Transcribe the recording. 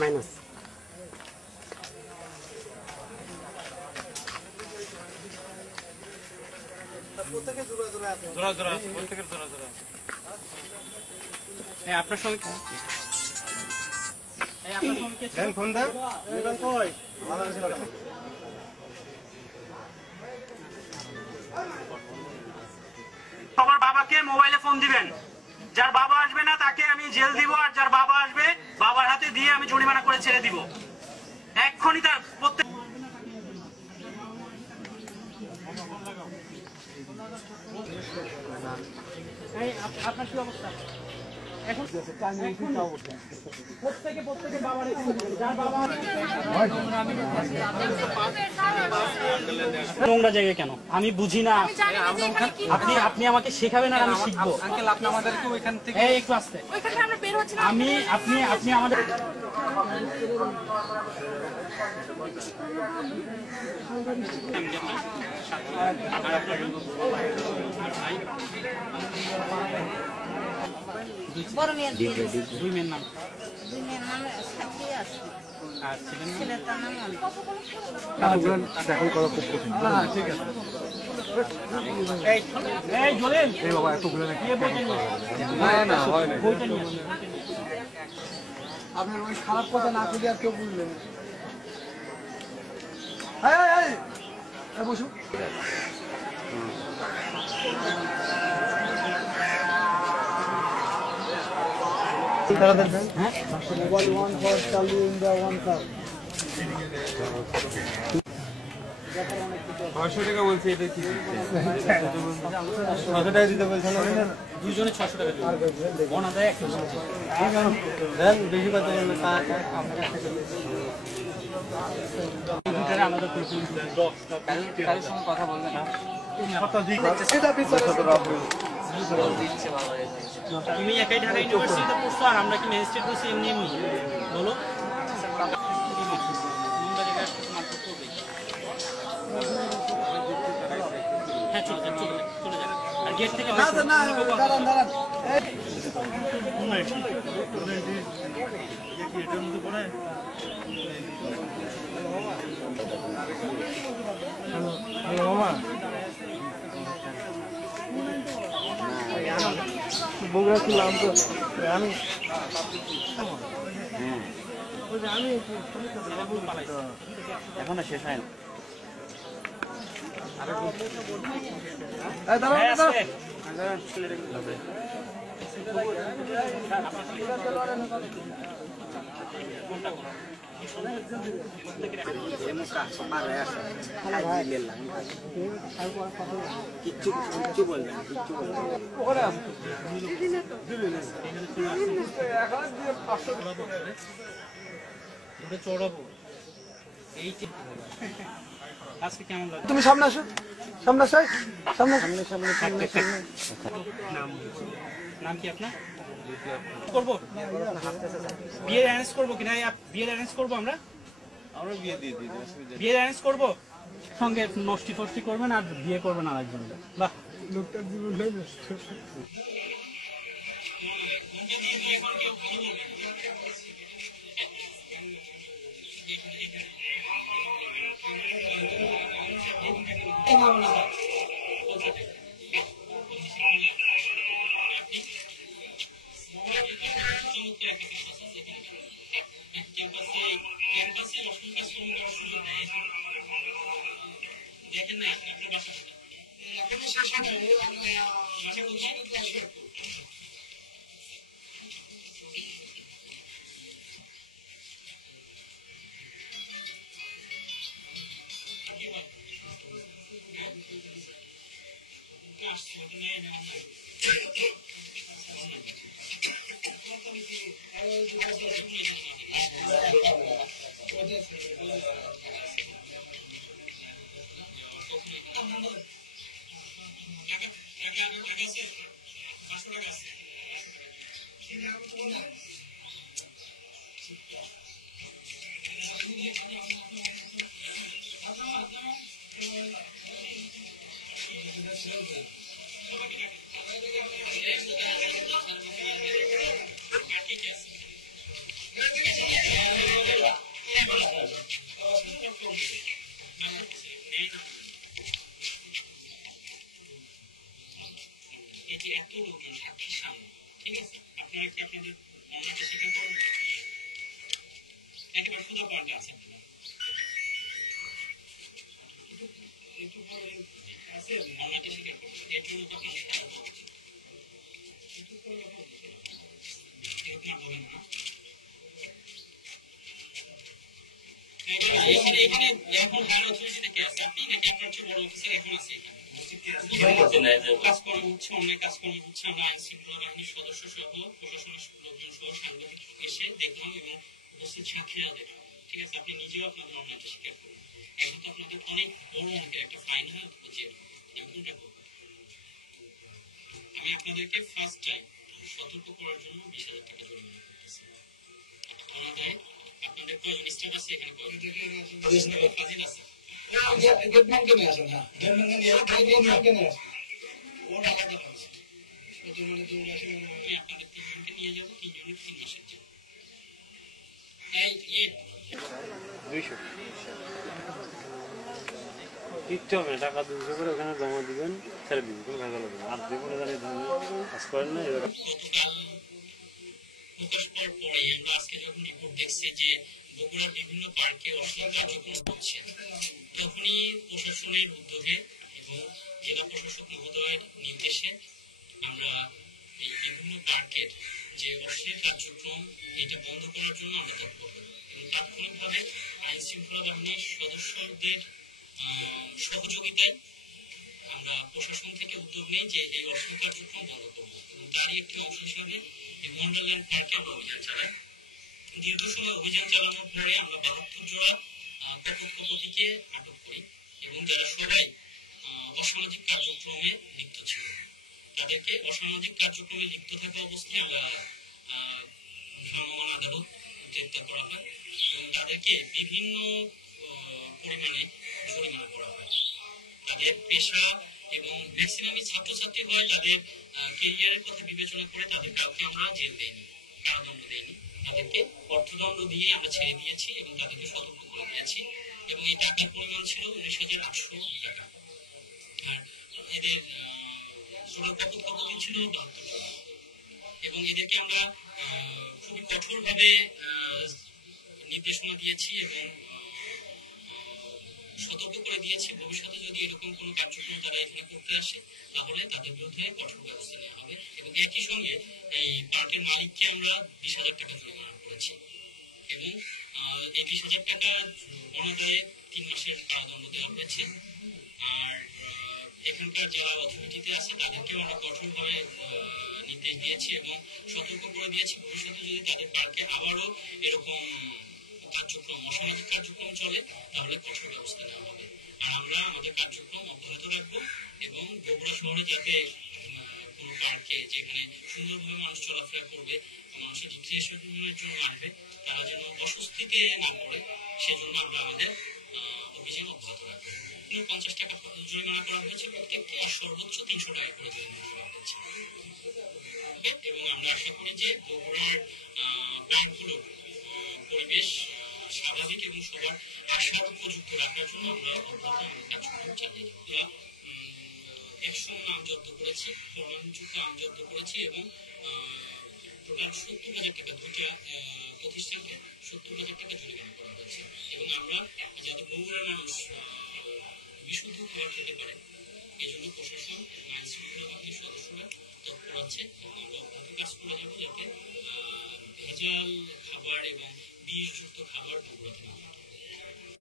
Minus. আপনার সঙ্গে phone দেন সবার বাবাকে মোবাইলে ফোন দিবেন। যার বাবা আসবে না তাকে আমি জেল দিব, আর যার বাবা আসবে বাবার হাতে দিয়ে আমি জরিমানা করে ছেড়ে দিব। এক্ষুনি তার প্রত্যেক আপনার কি অবস্থা এখন? প্রত্যেকে বাবার নোংরা জায়গায় কেন আমি বুঝি না। আপনি আমাকে শেখাবেন আর আমি শিখবো। একটু আসতে আপনি আমাদের বড় মেয়ের দুই মেয়ের নাম সাথী আছে আর ছেলেটার নাম ট্যাকল করা খুব কঠিন। ঠিক আছে। এই জলেন এই বাবা এতগুলো নাকি না হয় না। আপনার ওই খারাপ কথা না বলি আর কেউ বুঝলেন না। এই বসু মোবাইল 1 for চালু in the 1 car 600 টাকা বলছে। এটা কি 600 টাকা দিতে বলছে না? দুজনে 600 টাকা দিবেন। বনা দেয় 100 দেন বেশি কথা বললে আমাদের কারোর সঙ্গে কথা বলবেন না। তুমি একাই ঢাকা ইউনিভার্সিটিতে পড়ছো আর আমরা কি ম্যাজিস্ট্রেট করছি এমনি এমনি বলো? হ্যাঁ চলে যান আর গেট থেকে বগুড়া ছিলাম তো আমি এখনো শেষ হয় না। কিচ্ছু বলবেন চড়াবো এই আজকে কেমন লাগে? তুমি সামনে আসো, সামনে আসো, সামনে নাম কি আপনার? করবো বিয়ের অ্যারেঞ্জ করবো কিনা? বিয়ের অ্যারেঞ্জ করবো আমরা বিয়ে দিয়ে দিই। বিয়ের অ্যারেঞ্জ করবো, সঙ্গে নষ্টি ফষ্টি করবেন আর বিয়ে করবেন আর একজন। বাহ, লোকটার জীবনটাই নষ্ট। দেখেন না আপনার বাসা আসছে এটি এত লোকজন সাক্ষীর সামনে, ঠিক আছে? আপনারা কি আপনাদের অন্যকে স্বীকার করেন? একেবারে সোজা পয়েন্টে আছে আপনারা। অন্যকে স্বীকার করবেন, এর জন্য তো আপনাদের সাহায্য করা উচিত। এরকম আর বলেন না। এখানে এখন হায়ার অথরিটিতে কে আছে? আপনি নাকি আপনার চেয়ে বড় অফিসার এখন আছে এখানে? কাজকর্ম হচ্ছে, অনেক কাজকর্ম হচ্ছে। আমরা আইন শৃঙ্খলা বাহিনীর সদস্য সহ প্রশাসনের লোকজন সহ সাংবাদিক এসে দেখলাম এবং উপস্থিত সাক্ষীরা দেখলাম, ঠিক আছে? আপনি নিজেও আপনাদের অন্যায়টা স্বীকার করুন। এখন তো আপনাদের অনেক বড় অঙ্কের একটা ফাইন হয় অথবা জেল। আমি কোনটা করবো? আমি আপনাদেরকে ফার্স্ট টাইম সতর্ক করার জন্য 20,000 টাকা জরিমানা করতেছি। অনাদায়ে আপনাদের কয়জন স্টাফ আছে এখানে? ফাজিল আছে। আপনি আপনাদের 3 জনকে নিয়ে যাবো, 3 জনের 3 মাসের জেল। কিচ্ছু হবে না, টাকা 200 করে ওখানে জমা দিবেন, ছেড়ে দিবেন, কোনো ভেজাল হবে না। আর যে কোনো জানি কাজ করেন না এবার। গতকাল প্রকাশ পাওয়ার পরে আমরা আজকে যখন রিপোর্ট দেখছি যে বগুড়ার বিভিন্ন পার্কে অশ্লীল কার্যক্রম হচ্ছে, তখনই প্রশাসনের উদ্যোগে এবং জেলা প্রশাসক মহোদয়ের নির্দেশে আমরা এই বিভিন্ন পার্কের যে অশ্লীল কার্যক্রম এটা বন্ধ করার জন্য আমরা তৎপর হই এবং তাৎক্ষণিকভাবে আইন শৃঙ্খলা বাহিনীর সদস্যদের সহযোগিতায় আমরা প্রশাসন থেকে উদ্যোগ নেই যে এই অশ্লীল কার্যক্রম বন্ধ করবো এবং তারই একটি অংশ হিসাবে এই ওয়ান্ডারল্যান্ড পার্কে আমরা অভিযান চালাই। দীর্ঘ সময় অভিযান চালানোর পরে আমরা 72 জোড়া কপোতকে আটক করি এবং যারা সবাই অসামাজিক কার্যক্রমে লিপ্ত ছিল তাদেরকে অসামাজিক কার্যক্রমে লিপ্ত থাকা অবস্থায় আমরা ভ্রাম্যমাণ আদালত গ্রেপ্তার করা হয় এবং তাদেরকে বিভিন্ন পরিমাণে জরিমানা করা হয়। তাদের পেশা এবং ম্যাক্সিমামই ছাত্রছাত্রী হয়, তাদের কেরিয়ারের কথা বিবেচনা করে তাদের কাউকে আমরা জেল দেইনি, কারাদণ্ড দেইনি, তাদেরকে অর্থদণ্ড দিয়ে আমরা ছেড়ে দিয়েছি এবং তাদেরকে সতর্ক করে দিয়েছি এবং এই টাকার পরিমাণ ছিল 19,800 টাকা। আর এদের জোড়া কপোত ছিল 72 জোড়া এবং এদেরকে আমরা খুবই কঠোরভাবে নির্দেশনা দিয়েছি এবং সতর্ক করে দিয়েছি ভবিষ্যতে যদি এরকম কোনো কার্যক্রম তারা এখানে করতে আসে তাহলে তাদের বিরুদ্ধে কঠোর ব্যবস্থা নেওয়া হবে এবং একই সঙ্গে এই পার্কের মালিককে আমরা 20,000 টাকা জরিমানা করেছি এবং এই 20,000 টাকা অনাদায়ে 3 মাসের কারাদণ্ড দেওয়া হয়েছে। আর এখানকার যারা অথরিটিতে আছে তাদেরকেও আমরা কঠোরভাবে নির্দেশ দিয়েছি এবং সতর্ক করে দিয়েছি ভবিষ্যতে যদি তাদের পার্কে আবারও এরকম কার্যক্রম অসামাজিক কার্যক্রম চলে তাহলে কঠোর ব্যবস্থা নেওয়া হবে। আর আমরা আমাদের কার্যক্রম অব্যাহত রাখবো এবং বগুড়া শহরে যাতে কোনো পার্কে যেখানে সুন্দরভাবে মানুষ চলাফেরা করবে, মানুষের রিক্রিয়েশনের জন্য আসবে, তারা যেন অস্বস্তিতে না পড়ে সেজন্য আমরা আমাদের অভিযান অব্যাহত রাখবো। 50 টাকা জরিমানা করা হয়েছে প্রত্যেককে, আর সর্বোচ্চ 300 টাকা করে জরিমানা করা হয়েছে এবং আমরা আশা করি যে বগুড়ার পার্কগুলোর পরিবেশ স্বাভাবিক এবং সবার আশার উপযুক্ত রাখার জন্য আমরা অব্যাহত কার্যক্রম চালিয়ে যাব। 100 নাম জব্দ করেছি, প্রমাণযুক্ত নাম জব্দ করেছি এবং টোটাল 70,000 টাকা, দুইটা প্রতিষ্ঠানকে 70,000 টাকা জরিমানা করা হয়েছে এবং আমরা যাতে বগুড়ার মানুষ বিশুদ্ধ খাবার খেতে পারে এই জন্য প্রশাসন এবং আইন শৃঙ্খলা বাহিনীর সদস্যরা তৎপর আছে এবং আমরা অব্যাহত কাজ করে যাবো যাতে ভেজাল খাবার এবং বিষযুক্ত খাবার বগুড়াতে না